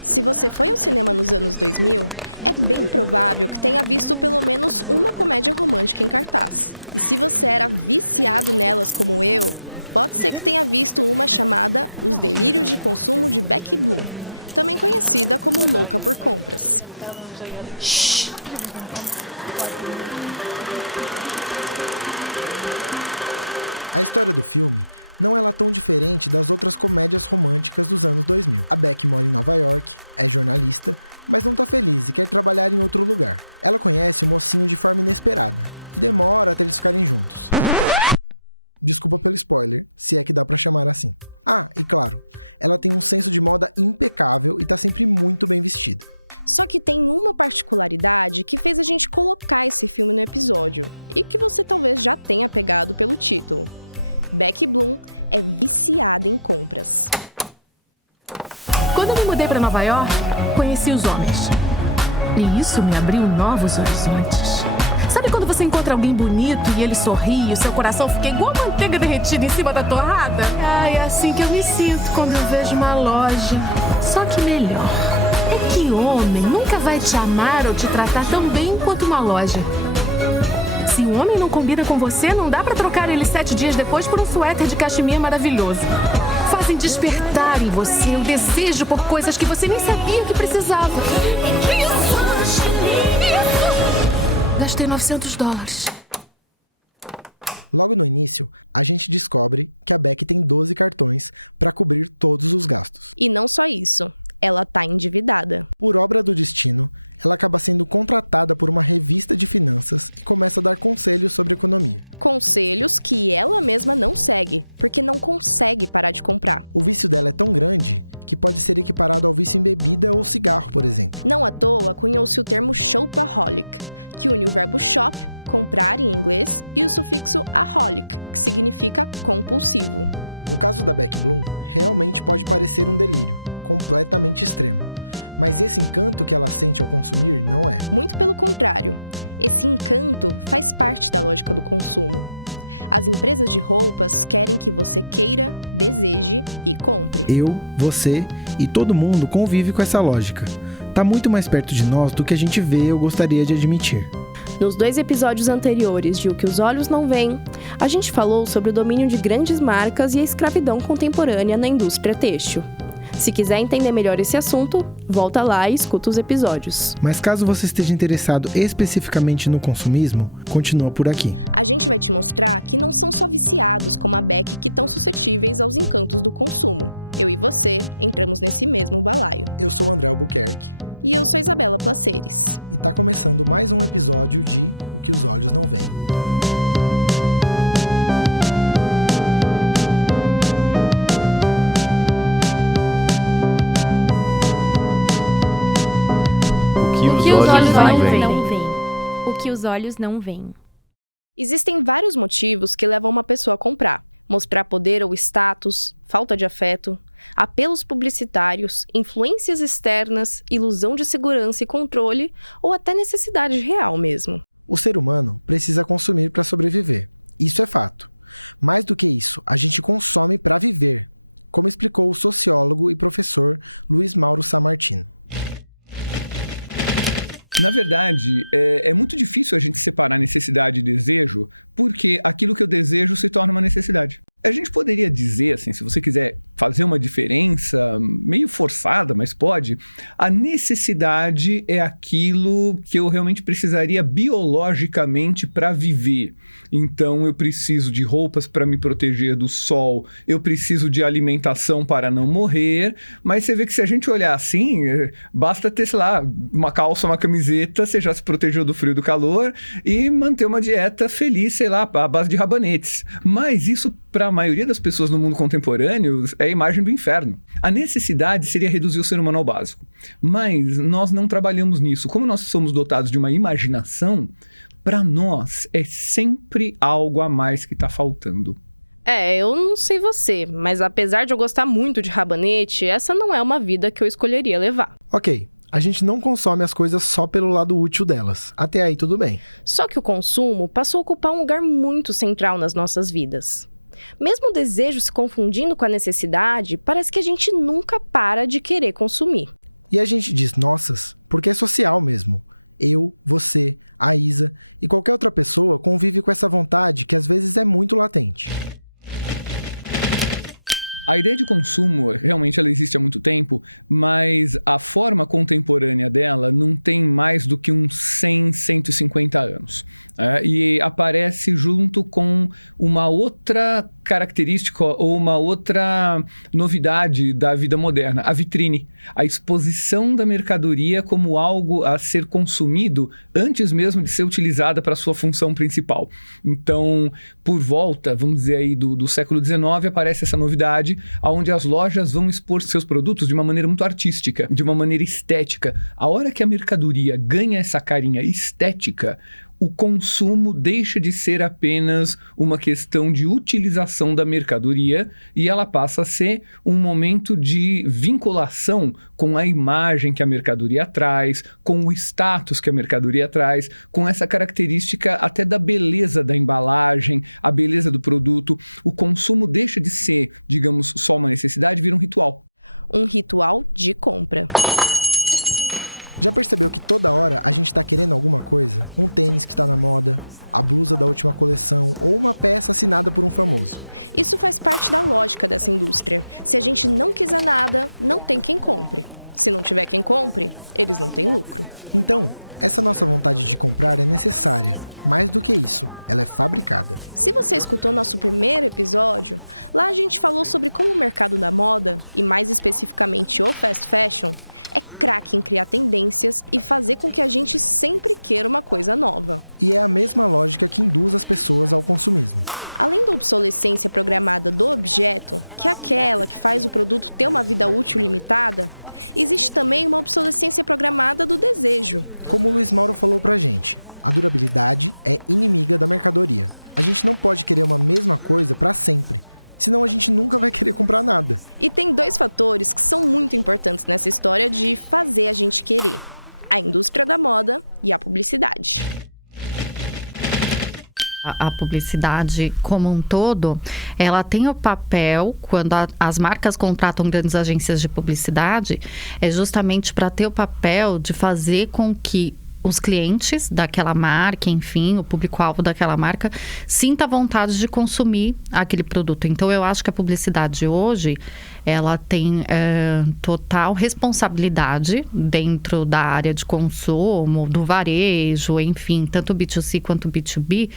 Se você foi ao cinema nos anos 2000, é bem provável que tenha visto pelo menos uma comédia romântica em cartaz. E se você era viciado nelas como eu, pode ser que tenha visto uma chamada Os Delírios de Consumo de Becky Bloom, também conhecida como Louca por Compras. Shhh. A história do filme não é lá tão diferente das outras comédias românticas dos anos 2000. A Becky mora em Nova York, é jornalista, mas não tá feliz e quer trabalhar em outro lugar. Ela conhece o mocinho de forma inesperada e demora até eles ficarem juntos. Desculpa pelo spoiler, se é que dá pra chamar assim. Ah, e claro, ela tem um senso de moda impecável e tá sempre muito bem vestida. Só que tem uma particularidade que fez a gente colocar esse filme no episódio, e que você talvez já tenha pegado pelo título. Becky Bloom é viciada em compras. Quando eu me mudei para Nova York, conheci os homens. E isso me abriu novos horizontes. Sabe quando você encontra alguém bonito e ele sorri e o seu coração fica igual a manteiga derretida em cima da torrada? É assim que eu me sinto quando eu vejo uma loja. Só que melhor. É que homem nunca vai te amar ou te tratar tão bem quanto uma loja. Se um homem não combina com você, não dá pra trocar ele 7 dias depois por um suéter de cachemir maravilhoso. Fazem despertar em você o desejo por coisas que você nem sabia que precisava. Isso! Gastei $900. Logo no início, a gente descobre que a Becky tem 12 cartões para cobrir todos os gastos. E não só isso, ela tá endividada. Por obra do destino, ela acaba sendo contratada por uma revista de finanças e começa a dar conselhos sobre economia. Conselhos que ela mesma não segue, porque não consegue parar de comprar. O vício dela é tão grande que pode ser equiparado ao vício em bebida ou cigarro, por exemplo. Não à toa cunhou-se o termo shopaholic, que une o verbo shop, comprar em inglês, e o sufixo aholic, que significa compulsivo. O caso da Becky Bloom realmente pode parecer um delírio, completamente extremo. Mas esse encanto que ela sente ao consumir não é. Muito pelo contrário. Esse encanto faz parte da lógica do consumo. As empresas de roupas querem que você queira, deseje e compre. Eu, você e todo mundo convive com essa lógica. Tá muito mais perto de nós do que a gente vê ou gostaria de admitir. Nos 2 episódios anteriores de O que os Olhos Não Veem, a gente falou sobre o domínio de grandes marcas e a escravidão contemporânea na indústria têxtil. Se quiser entender melhor esse assunto, volta lá e escuta os episódios. Mas caso você esteja interessado especificamente no consumismo, continua por aqui. A gente vai te mostrar que não são só viciados como a Becky que estão suscetíveis aos encantos do consumo. Eu e você entramos nesse mesmo balaio. Eu sou o André Albuquerque. E eu sou Isabela Placeres. E tá começando mais um episódio de O que os Olhos Não Veem. O que os olhos não veem. O que os olhos não veem. Existem vários motivos que levam uma pessoa a comprar. Mostrar poder ou status, falta de afeto, apelos publicitários, influências externas, ilusão de segurança e controle ou até necessidade real mesmo. O ser humano precisa consumir para sobreviver. Isso é fato. Mais do que isso, a gente consome para viver, como explicou o sociólogo e professor Luiz Mauro Sammartino. Na verdade, é muito difícil a gente separar necessidade e desejo, porque aquilo que eu desejo se torna uma necessidade. A gente poderia dizer, assim, se você quiser fazer uma diferença meio forçada, mas pode, a necessidade é aquilo que eu realmente precisaria biologicamente para viver. Então, eu preciso de roupas para me proteger do sol, eu preciso de alimentação para não morrer, mas você vê que se a gente olhar assim, basta ter, sei lá, uma calça, uma camiseta, você já se protegeu do frio e do calor, e manter uma dieta feliz, sei lá, à base de rabanetes. Mas isso, para a maioria das pessoas no mundo contemporâneo, é a imagem do inferno. A necessidade seria reduzir o ser humano ao básico. Mas nós não trabalhamos nisso. Como nós somos dotados de uma imaginação, para nós é sempre algo a mais que está faltando. Eu não sei você, mas apesar de eu gostar muito de rabanete, essa não é uma vida que eu escolheria levar. Ok, a gente não consome as coisas só pelo lado útil delas. Até aí tudo bem. Só que o consumo passou a ocupar um lugar muito central nas nossas vidas. Mesmo o desejo se confundindo com a necessidade, parece que a gente nunca para de querer consumir. E a gente diz nossas porque é social mesmo. Eu, você, a Isa e qualquer outra pessoa convive com essa vontade que às vezes é muito latente. A ideia de consumo, realmente, ela existe há muito tempo, mas a forma contemporânea dela não tem mais do que uns 100, 150 anos. E aparece junto com uma outra característica ou uma outra novidade da vida moderna, a vitrine. A exposição da mercadoria como algo a ser consumido antes mesmo de ser utilizada para sua função principal. Então, por volta, vamos dizer aí, do século XIX, aparece essa novidade, onde as lojas vão expor seus produtos de uma maneira muito artística, de uma maneira estética. A hora que a mercadoria ganha essa carinha estética, o consumo deixa de ser apenas uma questão de utilização da mercadoria e ela passa a ser um momento de vinculação com a imagem que a mercadoria traz, com o status que a mercadoria traz, com essa característica até da beleza da embalagem, a beleza do produto. O consumo deixa de ser, digamos, só uma necessidade, vira um ritual. Um ritual de compra. Já percebeu que toda hora a gente tá querendo alguma coisa? Um tênis que tá na moda, a blusa da última coleção ou uma peça assinada por um famoso. Isso faz parte da lógica dessa indústria. Se a gente não quiser nada, não tem quem compre. Se não tiver quem compre, eles não têm lucro. Então, essa nossa vontade de comprar é necessária. Mais do que isso, ela é fabricada. Se você escutou nosso primeiro episódio, lá a gente falou sobre como o mercado da moda, e mais especificamente o fast fashion, é craque em criar tendências e fazer com que a gente sempre queira uma coisa nova. E é a mesma lógica que induz as pessoas ao consumismo. Além da obsolescência programada do objeto, que é aquela que faz o produto ter uma vida útil limitada, existe também uma obsolescência programada do desejo. Como o Luiz Mauro falou pra gente, a durabilidade é inimiga da mercadoria. A gente não pode querer uma mesma coisa pra sempre, senão a gente nunca vai querer comprar nada. E tem dois fatores que são muito importantes nessa história de fazer a gente querer: a indústria da moda e a publicidade. A publicidade como um todo, ela tem o papel, quando as marcas contratam grandes agências de publicidade, é justamente para ter o papel de fazer com que os clientes daquela marca, enfim, o público-alvo daquela marca, sinta vontade de consumir aquele produto. Então, eu acho que a publicidade hoje, ela tem total responsabilidade dentro da área de consumo, do varejo, enfim, tanto B2C quanto B2B,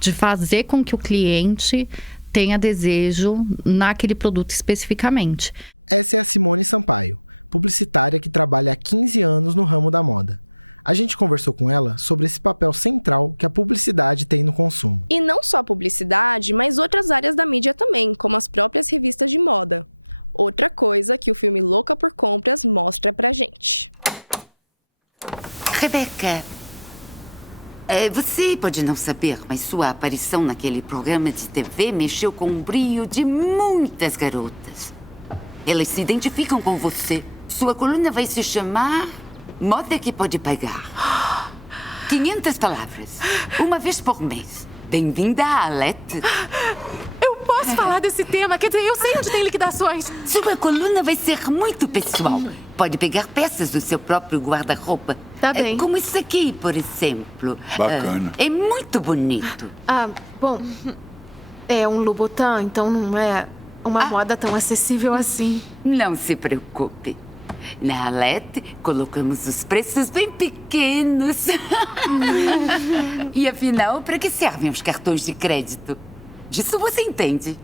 de fazer com que o cliente tenha desejo naquele produto especificamente. Essa é a Simone Sampaio, publicitária que trabalha há 15 anos no ramo da moda. A gente conversou com ela sobre esse papel central que a publicidade tem no consumo. E não só a publicidade, mas outras áreas da mídia também, como as próprias revistas de moda. Outra coisa que o filme Louca por Compras mostra pra gente. Rebeca, você pode não saber, mas sua aparição naquele programa de TV mexeu com o brilho de muitas garotas. Elas se identificam com você. Sua coluna vai se chamar Moda que Pode Pagar. 500 palavras, uma vez por mês. Bem-vinda à Alete. Eu posso falar desse tema? Quer dizer, eu sei onde tem liquidações. Sua coluna vai ser muito pessoal. Pode pegar peças do seu próprio guarda-roupa. Tá bem. Como isso aqui, por exemplo. Bacana. É muito bonito. Bom, é um Louboutin, então não é uma moda tão acessível assim. Não se preocupe. Na Alete, colocamos os preços bem pequenos. E afinal, para que servem os cartões de crédito? Disso você entende.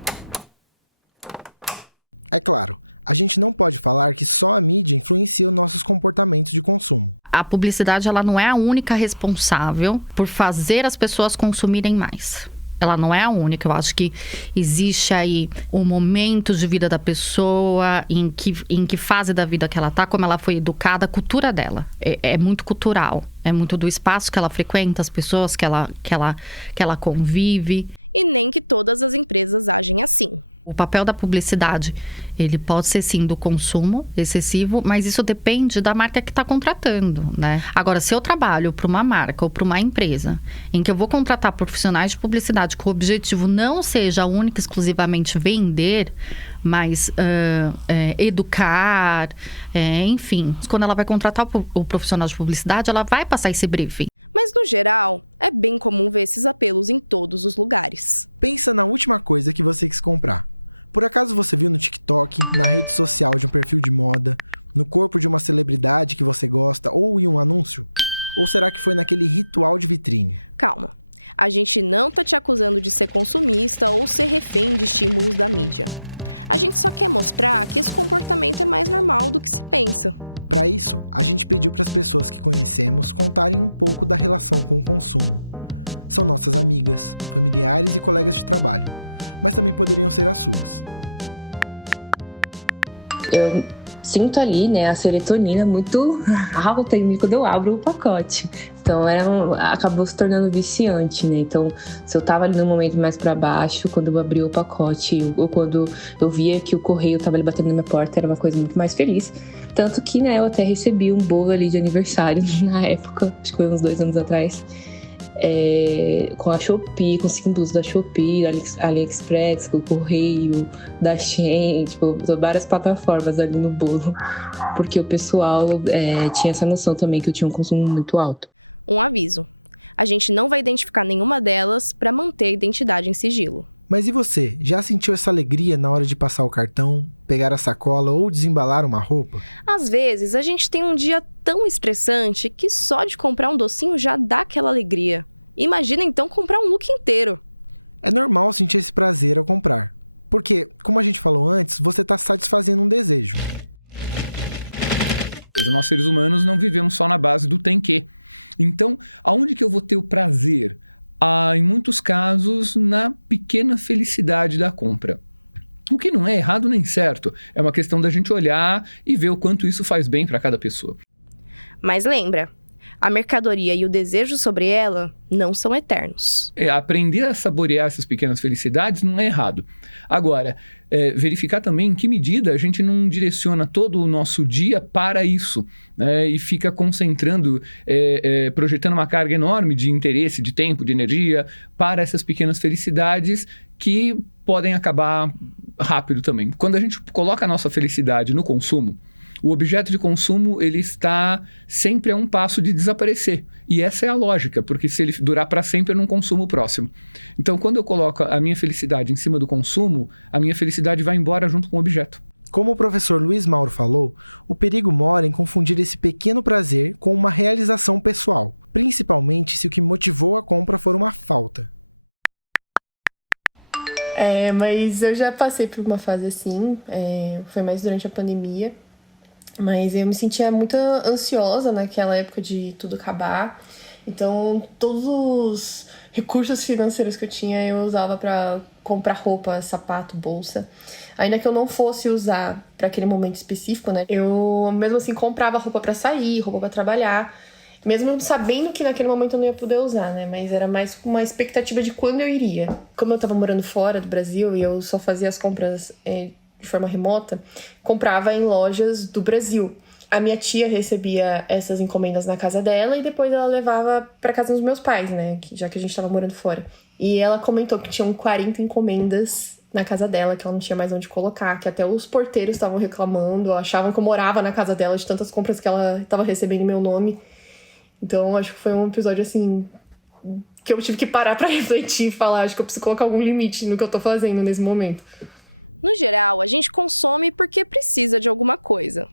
É claro, a gente não pode falar que só a mídia influencia os nossos comportamentos de consumo. A publicidade, ela não é a única responsável por fazer as pessoas consumirem mais. Ela não é a única. Eu acho que existe aí um momento de vida da pessoa, em que fase da vida que ela tá, como ela foi educada, a cultura dela. É muito cultural. É muito do espaço que ela frequenta, as pessoas que ela convive. E nem que todas as empresas agem assim. O papel da publicidade, ele pode ser sim do consumo excessivo, mas isso depende da marca que está contratando, né? Agora, se eu trabalho para uma marca ou para uma empresa em que eu vou contratar profissionais de publicidade com o objetivo não seja única e exclusivamente vender, mas educar, enfim. Quando ela vai contratar o profissional de publicidade, ela vai passar esse briefing. Mas, no geral, é bem comum ver esses apelos em todos os lugares. Pensa na última coisa que você quis comprar. Por acaso você viu no TikTok, na rede social de um perfil de moda, no corpo de uma celebridade que você gosta ou em um anúncio? Ou será que foi naquele ritual de vitrine? Calma. A gente não tá te acusando de ser consumista ou ser refém de estímulos da mídia. A gente só quer mostrar que esse comportamento é mais normal do que se pensa. Para isso, a gente pediu para as pessoas que conhecemos contarem um pouco da relação com o consumo. São nossas amigas, familiares e colegas de trabalho, mas também poderiam ser as suas. Eu sinto ali, né, a serotonina muito alta em mim quando eu abro o pacote. Então, acabou se tornando viciante, né? Então, se eu tava ali no momento mais pra baixo, quando eu abri o pacote, ou quando eu via que o correio tava ali batendo na minha porta, era uma coisa muito mais feliz. Tanto que, né, eu até recebi um bolo ali de aniversário na época, acho que foi uns 2 anos atrás, com a Shopee, com símbolos da Shopee, da AliExpress, com o correio, da Shein, tipo, várias plataformas ali no bolo, porque o pessoal tinha essa noção também que eu tinha um consumo muito alto. Um aviso. A gente não vai identificar nenhuma delas para manter a identidade em sigilo. Mas e você? Já sentiu essa alegria na hora de passar o cartão, pegar a sacola ou desembalar uma roupa? Às vezes, a gente tem um dia tão estressante que só de comprar um docinho já dá aquela alegria. Imagina então comprar um look inteiro. É normal sentir esse prazer ao comprar. Porque, como a gente falou antes, você está satisfazendo um desejo. Nós seres humanos não vivemos só na base do tem que. Então, aonde que eu vou ter o prazer? Em muitos casos, na pequena felicidade da compra. O que não é errado nem certo. É uma questão da gente olhar e ver o quanto isso faz bem para cada pessoa. Mas lembra, a mercadoria e o desejo sobre ela não são eternos. Aprender a saborear essas pequenas felicidades não é errado. Agora, verificar também em que medida a gente não direciona todo o nosso dia para isso, né? E fica concentrando, projetando uma carga enorme de interesse, de tempo, de energia para essas pequenas felicidades que podem acabar rápido também. Quando a gente coloca a nossa felicidade no consumo, o objeto de consumo, ele está sempre a um passo de desaparecer. E essa é a lógica, porque se ele durar para sempre, eu não consumo o próximo. Então, quando eu coloco a minha felicidade em cima do consumo, a minha felicidade vai embora junto com o objeto. Como o professor Luiz Mauro falou, o perigo mora em confundir esse pequeno prazer com uma realização pessoal, principalmente se o que motivou a compra for uma falta. Mas eu já passei por uma fase assim, foi mais durante a pandemia. Mas eu me sentia muito ansiosa naquela época de tudo acabar. Então, todos os recursos financeiros que eu tinha, eu usava para comprar roupa, sapato, bolsa. Ainda que eu não fosse usar para aquele momento específico, né? Eu, mesmo assim, comprava roupa para sair, roupa para trabalhar. Mesmo sabendo que naquele momento eu não ia poder usar, né? Mas era mais uma expectativa de quando eu iria. Como eu tava morando fora do Brasil e eu só fazia as compras de forma remota, comprava em lojas do Brasil. A minha tia recebia essas encomendas na casa dela e depois ela levava para casa dos meus pais, né? Já que a gente tava morando fora. E ela comentou que tinham 40 encomendas na casa dela, que ela não tinha mais onde colocar, que até os porteiros estavam reclamando, achavam que eu morava na casa dela de tantas compras que ela tava recebendo em meu nome. Então, acho que foi um episódio, assim, que eu tive que parar pra refletir e falar, acho que eu preciso colocar algum limite no que eu tô fazendo nesse momento. No geral, a gente consome porque precisa de alguma coisa.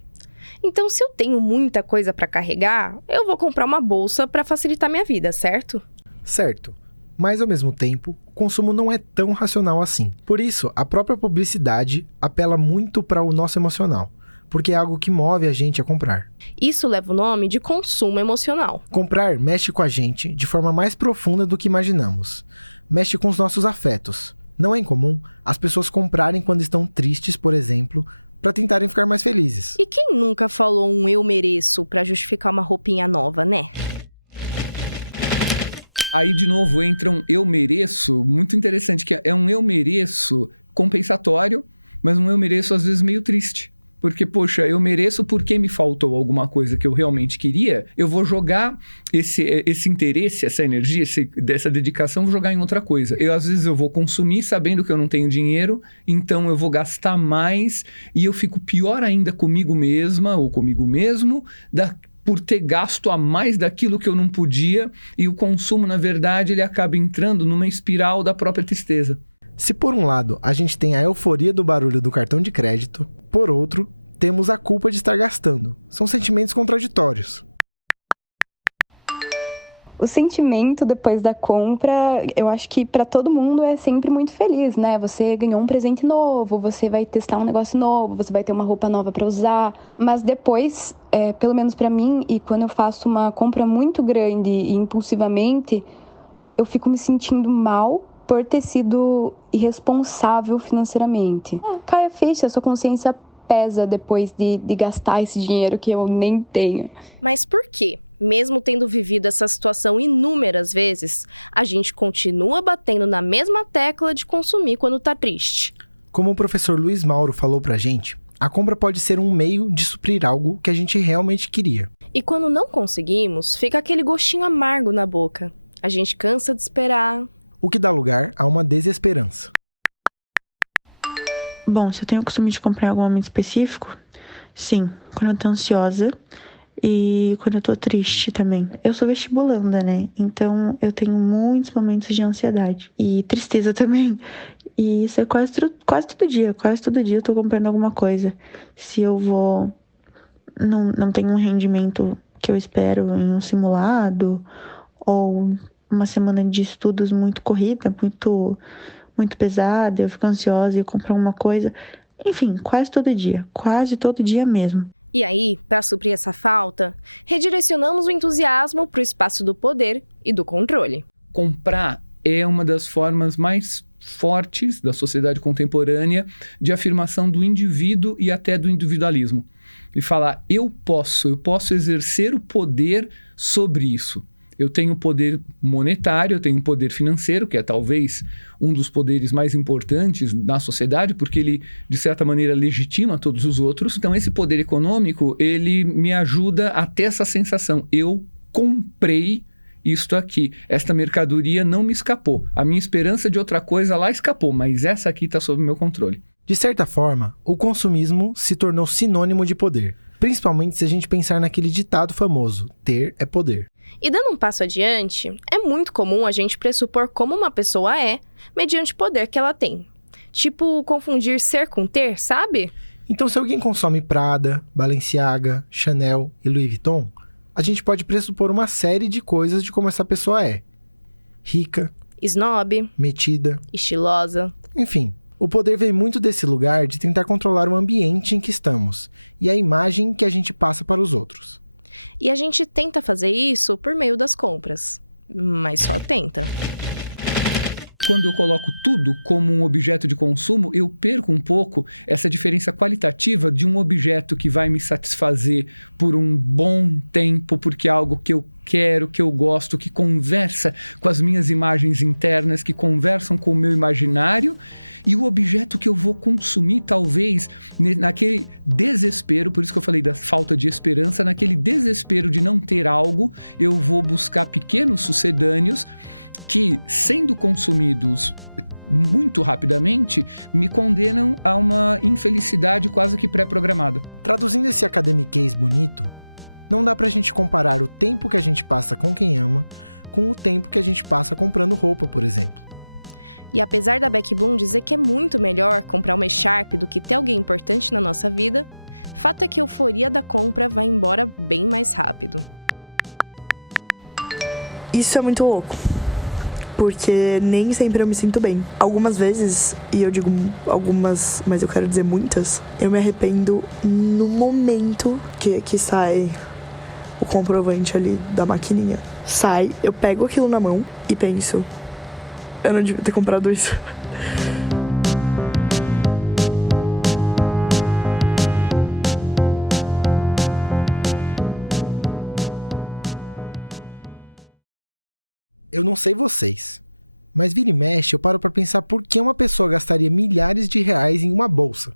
Então, se eu tenho muita coisa para carregar, eu vou comprar uma bolsa para facilitar minha vida, certo? Certo. Mas, ao mesmo tempo, o consumo não é tão racional assim. Por isso, a própria publicidade apela muito para o nosso emocional, porque é algo que move a gente a comprar. Isso leva o nome de consumo emocional. Comprar mexe com a gente de forma mais profunda do que imaginamos. Mexe com os nossos afetos. Não é incomum as pessoas comprarem quando estão tristes, por exemplo, para tentarem ficar mais felizes. E quem nunca falou um eu mereço para justificar uma roupinha nova, né? Aí, de novo, entra um eu mereço, muito interessante, que é um eu mereço compensatório, mas um eu mereço às vezes meio triste. Porque, poxa, eu mereço porque me faltou alguma coisa que eu realmente queria, eu vou jogar esse interesse, essa energia, dessa dedicação, vou jogar em outra coisa. Às vezes eu vou consumir sabendo que eu não tenho dinheiro, então eu vou gastar mais e eu fico pior ainda comigo mesma ou comigo mesmo por ter gasto a mais daquilo que eu não podia, e o consumo, na verdade, ele acaba entrando numa espiral da própria tristeza. Se por um lado a gente tem a euforia do barulho do cartão de crédito, por outro, temos a culpa de estar gastando. São sentimentos contraditórios. O sentimento depois da compra, eu acho que para todo mundo é sempre muito feliz, né? Você ganhou um presente novo, você vai testar um negócio novo, você vai ter uma roupa nova para usar. Mas depois, pelo menos para mim, e quando eu faço uma compra muito grande e impulsivamente, eu fico me sentindo mal por ter sido irresponsável financeiramente. Cai a ficha, a sua consciência pesa depois de gastar esse dinheiro que eu nem tenho. Mas por quê? Mesmo tendo vivido essa situação inúmeras vezes, a gente continua batendo na mesma tecla de consumir quando tá triste. Como o professor Luiz Mauro falou pra gente, a compra pode ser um meio de suprir algo que a gente realmente queria. E quando não conseguimos, fica aquele gostinho amargo na boca. A gente cansa de esperar. O que dá lugar a uma desesperança. Bom, se eu tenho o costume de comprar em algum momento específico, sim, quando eu tô ansiosa e quando eu tô triste também. Eu sou vestibulanda, né? Então eu tenho muitos momentos de ansiedade e tristeza também. E isso é quase todo dia eu tô comprando alguma coisa. Se eu não tenho um rendimento que eu espero em um simulado, ou uma semana de estudos muito corrida, muito pesada, eu fico ansiosa e eu compro alguma coisa. Enfim, quase todo dia mesmo. E aí, para suprir essa falta, redirecionamos o entusiasmo para o espaço do poder e do controle. Comprar é uma das formas mais fortes da sociedade contemporânea de afirmação do indivíduo e até do individualismo. E falar, eu posso exercer o poder sobre isso. Eu tenho poder monetário, eu tenho poder financeiro, que é talvez um dos poderes mais importantes na sociedade, porque ele, de certa maneira, legitima todos os outros. Então, esse poder econômico, ele me ajuda a ter essa sensação. Eu comprei isto aqui. Esta mercadoria não me escapou. A minha esperança de outra coisa lá escapou, mas essa aqui está sob meu controle. De certa forma, o consumismo se tornou sinônimo de poder. Principalmente se a gente pensar naquele ditado famoso, ter é poder. E dando um passo adiante, é muito comum a gente pressupor como uma pessoa é, mediante o poder que ela tem. Tipo, confundir ser com ter, sabe? Então, se alguém consome Prada, Balenciaga, Chanel e Louis Vuitton, a gente pode pressupor uma série de coisas de como essa pessoa é. Rica, snob, metida, estilosa. Enfim, o poder vem muito desse lugar de tentar controlar o ambiente em que estamos e a imagem que a gente passa para os outros. E a gente tenta fazer isso por meio das compras, mas só tenta. Quando eu coloco tudo como um objeto de consumo, eu perco um pouco essa diferença qualitativa de um objeto que vai me satisfazer por um bom tempo, porque é algo que eu quero, que eu gosto, que conversa com as minhas imagens internas, que conversam com o meu imaginário, e o objeto que eu vou consumir, talvez, naquele desespero, por isso que eu falei da falta de esperança, naquele desespero de não ter algo, eu vou buscar pequenos sucedâneos que, sendo consumidos muito rapidamente, me condenam a uma infelicidade quase que pré-programada. Traduzindo esse academiquez bonito, não dá pra gente comparar o tempo que a gente passa com quem ama com o tempo que a gente passa comprando roupa, por exemplo. E apesar da Becky Bloom dizer que é muito melhor comprar uma Sharp do que ter alguém importante na nossa vida, fato é que a euforia da compra vai embora bem mais rápido. Isso é muito louco, porque nem sempre eu me sinto bem. Algumas vezes, e eu digo algumas, mas eu quero dizer muitas, eu me arrependo no momento que sai o comprovante ali da maquininha. Sai, eu pego aquilo na mão e penso, eu não devia ter comprado isso. Eu não sei vocês, mas vira e mexe eu paro para pensar por que uma pessoa gastaria milhares de reais em uma bolsa.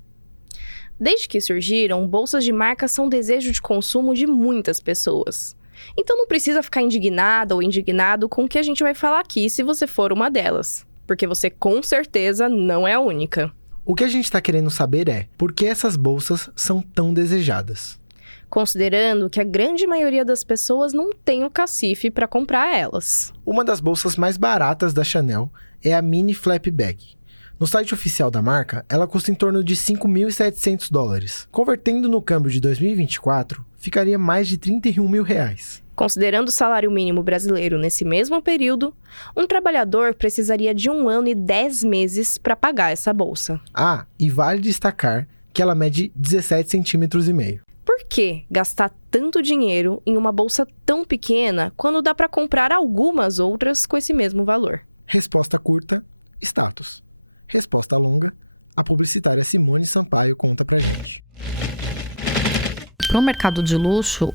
Desde que surgiram, bolsas de marca são desejo de consumo de muitas pessoas. Então não precisa ficar indignada ou indignado com o que a gente vai falar aqui se você for uma delas, porque você com certeza não é a única. O que a gente está querendo saber é por que essas bolsas são tão desejadas. Considerando que a grande maioria das pessoas não tem o cacife para comprar elas. Uma das bolsas mais baratas da Chanel é a Mini Flap Bag. No site oficial da marca, ela custa em torno de $5.700. Convertendo no câmbio de 2024, ficaria mais de R$31 mil. Considerando o salário mínimo brasileiro nesse mesmo período, um trabalhador precisaria de 1 ano e 10 meses para pagar essa bolsa. Ah, e vale destacar que ela mede 17,5 centímetros. Por que gastar tanto dinheiro em uma bolsa tão pequena quando dá para comprar algumas outras com esse mesmo valor? Resposta curta, status. Resposta longa, a publicitária Simone Sampaio conta pra gente. Para o mercado de luxo,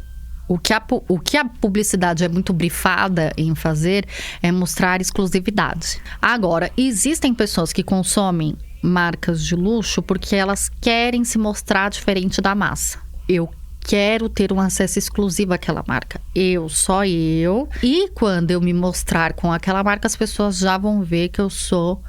o que a publicidade é muito brifada em fazer é mostrar exclusividade. Agora, existem pessoas que consomem marcas de luxo porque elas querem se mostrar diferente da massa. Eu quero ter um acesso exclusivo àquela marca. Só eu. E quando eu me mostrar com aquela marca, as pessoas já vão ver que eu sou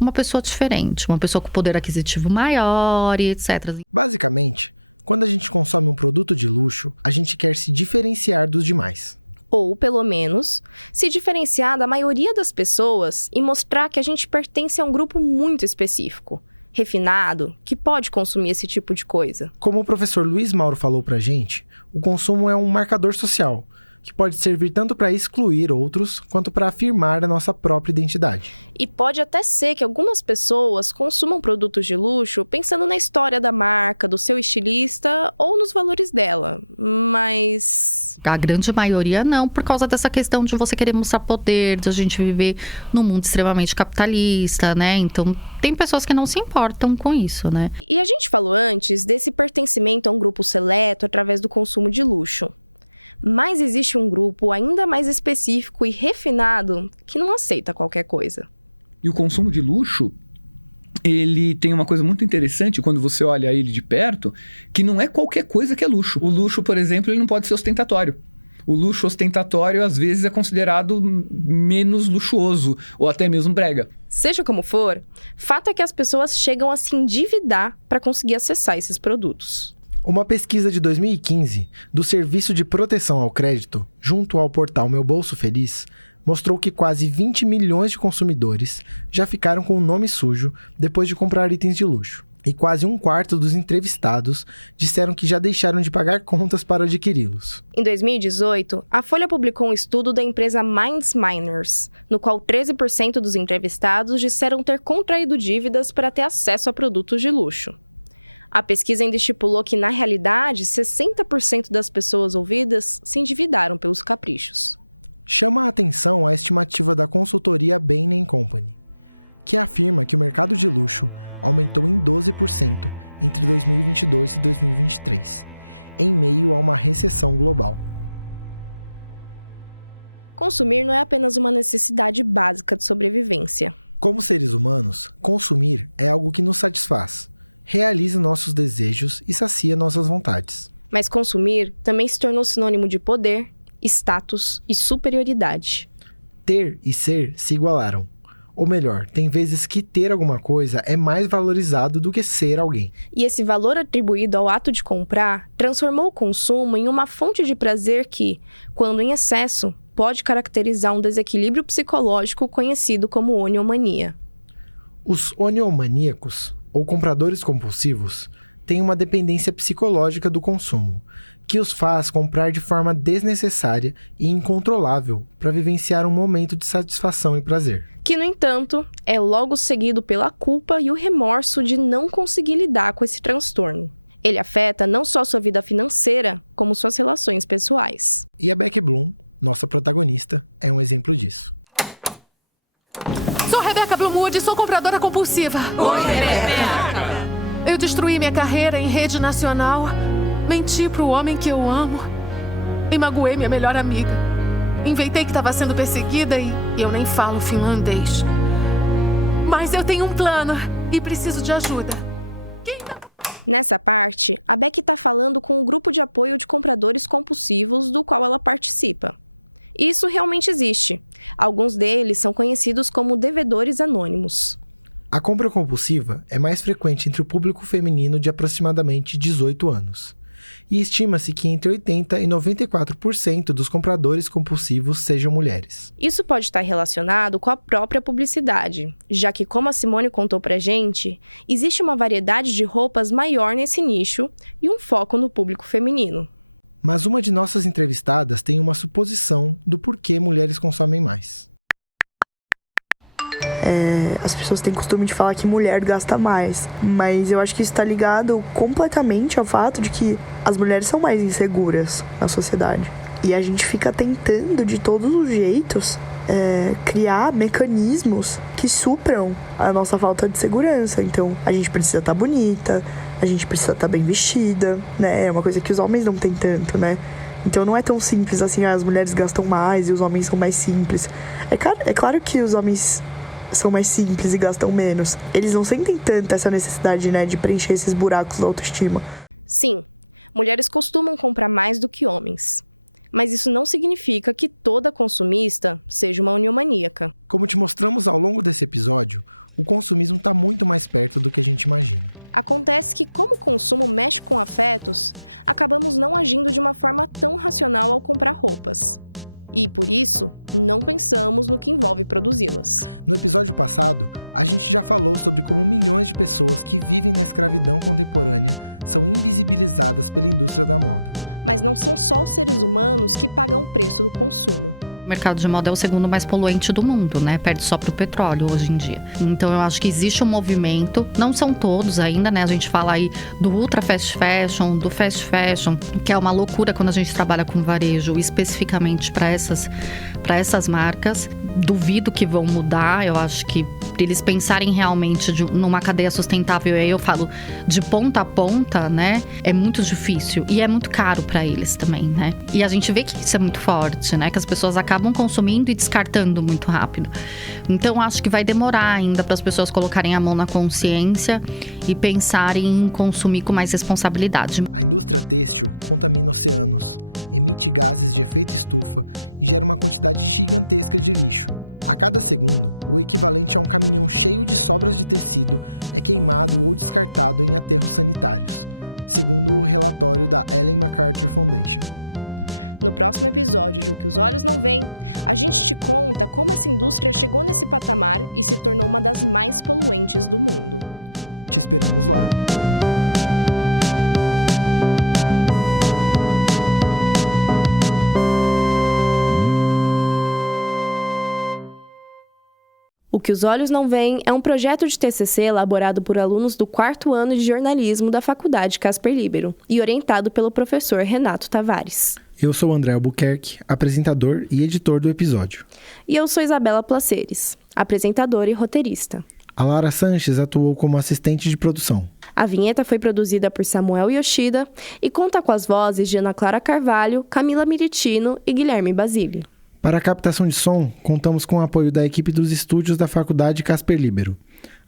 uma pessoa diferente, uma pessoa com poder aquisitivo maior e etc. Basicamente, quando a gente consome um produto de luxo, a gente quer se diferenciar dos demais. Ou, pelo menos, se diferenciar da maioria das pessoas e mostrar que a gente pertence a um grupo muito específico, refinado, que pode consumir esse tipo de coisa. Como o professor Luiz Mauro falou pra gente, o consumo é um marcador social, que pode servir tanto para excluir outros, quanto para afirmar a nossa própria identidade. E pode até ser que algumas pessoas consumam produtos de luxo pensando na história da marca, do seu estilista ou nos valores dela, mas a grande maioria não, por causa dessa questão de você querer mostrar poder, de a gente viver num mundo extremamente capitalista, né? Então, tem pessoas que não se importam com isso, né? E a gente falou antes desse pertencimento a um grupo seleto através do consumo de luxo. Mas existe um grupo ainda mais específico e refinado que não aceita qualquer coisa. E o consumo de luxo, ele tem uma coisa muito interessante quando você olha ele de perto, que não é qualquer coisa que é luxo. O luxo, por exemplo, ele não pode ser ostentatório. O luxo ostentatório, às vezes, é considerado menos luxuoso, ou até mesmo brega. Seja como for, fato é que as pessoas chegam a se endividar para conseguir acessar esses produtos. Uma pesquisa de 2015 do Serviço de Proteção ao Crédito, junto ao portal Meu Bolso Feliz, mostrou que quase 20 milhões de consumidores já ficaram com o nome sujo depois de comprar itens de luxo. E quase 1/4 dos entrevistados disseram que já deixaram de pagar contas para adquiri-los. Em 2018, a Folha publicou um estudo da empresa Minds Miners, no qual 13% dos entrevistados disseram ter contraído dívidas para ter acesso a produtos de luxo. A pesquisa ainda estipulou que, na realidade, 60% das pessoas ouvidas se endividaram pelos caprichos. Chama a atenção a estimativa da consultoria Bain & Company, que afirma que o mercado de luxo aumentou em 12% entre 2022 e 2023, em meio a uma recessão global. Consumir não é apenas uma necessidade básica de sobrevivência. Como seres humanos, consumir é algo que nos satisfaz, realiza nossos desejos e sacia nossas vontades. Mas consumir também se tornou sinônimo de poder, status e superioridade. Ter e ser se igualaram. Ou melhor, tem vezes que ter alguma coisa é mais valorizado do que ser alguém. E esse valor atribuído ao ato de comprar transformou o consumo em uma fonte de prazer que, quando em excesso, pode caracterizar um desequilíbrio psicológico conhecido como oniomania. Os oniomaníacos, ou compradores compulsivos, têm uma dependência psicológica do consumo, que os faz comprar de forma desnecessária e incontrolável para vivenciar um momento de satisfação e prazer. Que, no entanto, é logo seguido pela culpa e o remorso de não conseguir lidar com esse transtorno. Ele afeta não só sua vida financeira, como suas relações pessoais. E a Beck Bloom, nossa protagonista, é um exemplo disso. Sou Rebeca Bloomwood, sou compradora compulsiva. Oi, Rebeca! Eu destruí minha carreira em rede nacional, menti pro homem que eu amo e magoei minha melhor amiga. Inventei que estava sendo perseguida e eu nem falo finlandês. Mas eu tenho um plano e preciso de ajuda. Nessa parte, a Beck está falando com o grupo de apoio de compradores compulsivos do qual ela participa. Isso realmente existe. Alguns deles são conhecidos como devedores anônimos. A compra compulsiva é mais frequente entre o público feminino de aproximadamente 18 anos. E estima-se que entre 80% e 94% dos compradores compulsivos sejam mulheres. Isso pode estar relacionado com a própria publicidade, já que, como a Simone contou pra gente, existe uma variedade de roupas maior nesse nicho e um foco no público feminino. Mas uma de nossas entrevistadas tem uma suposição do porquê mulheres consomem mais. As pessoas têm costume de falar que mulher gasta mais, mas eu acho que isso está ligado completamente ao fato de que as mulheres são mais inseguras na sociedade. E a gente fica tentando de todos os jeitos criar mecanismos que supram a nossa falta de segurança. Então, a gente precisa estar bonita, a gente precisa estar bem vestida, né? É uma coisa que os homens não têm tanto, né? Então não é tão simples assim, as mulheres gastam mais e os homens são mais simples. É claro que os homens são mais simples e gastam menos. Eles não sentem tanto essa necessidade, né, de preencher esses buracos da autoestima. Sim, mulheres costumam comprar mais do que homens. Mas isso não significa que toda consumista seja uma uniomaníaca. Como te mostramos ao longo desse episódio, o consumismo está muito mais perto do que a gente imagina. Acontece que, como o consumo mexe com afetos, acabamos não agindo de uma forma tão racional ao comprar roupas. E, por isso, não pensamos no que envolve produzi-las. No episódio passado, a gente já falou sobre como milhões de pessoas que vivem na escravidão contemporânea são invisibilizadas pela indústria da moda. Mas não são só os seres humanos que pagam o preço do consumo. O mercado de moda é o segundo mais poluente do mundo, né? Perde só pro petróleo hoje em dia. Então eu acho que existe um movimento, não são todos ainda, né? A gente fala aí do ultra fast fashion, do fast fashion, que é uma loucura quando a gente trabalha com varejo, especificamente para essas marcas. Duvido que vão mudar, eu acho que eles pensarem realmente numa cadeia sustentável, aí eu falo de ponta a ponta, né? É muito difícil e é muito caro para eles também, né? E a gente vê que isso é muito forte, né? Que as pessoas acabam consumindo e descartando muito rápido. Então acho que vai demorar ainda para as pessoas colocarem a mão na consciência e pensarem em consumir com mais responsabilidade. A indústria têxtil contamina oceanos, emite gases de efeito estufa e gera uma quantidade gigantesca de lixo. A cada segundo, o equivalente a um caminhão cheio de sobras de tecido é queimado ou descartado em aterros sanitários, segundo o relatório da Ellen MacArthur Foundation. No próximo episódio de O que os Olhos Não Veem, a gente te conta como essa indústria chegou nesse patamar e se tornou uma das mais poluentes do mundo. Te esperamos lá! O que os Olhos Não Veem é um projeto de TCC elaborado por alunos do 4º ano de jornalismo da Faculdade Casper Líbero e orientado pelo professor Renato Tavares. Eu sou André Albuquerque, apresentador e editor do episódio. E eu sou Isabela Placeres, apresentadora e roteirista. A Lara Sanches atuou como assistente de produção. A vinheta foi produzida por Samuel Yoshida e conta com as vozes de Ana Clara Carvalho, Camila Miritino e Guilherme Basile. Para a captação de som, contamos com o apoio da equipe dos estúdios da Faculdade Casper Líbero,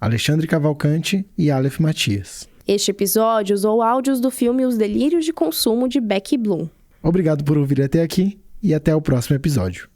Alexandre Cavalcante e Aleph Matias. Este episódio usou áudios do filme Os Delírios de Consumo de Beck Bloom. Obrigado por ouvir até aqui e até o próximo episódio.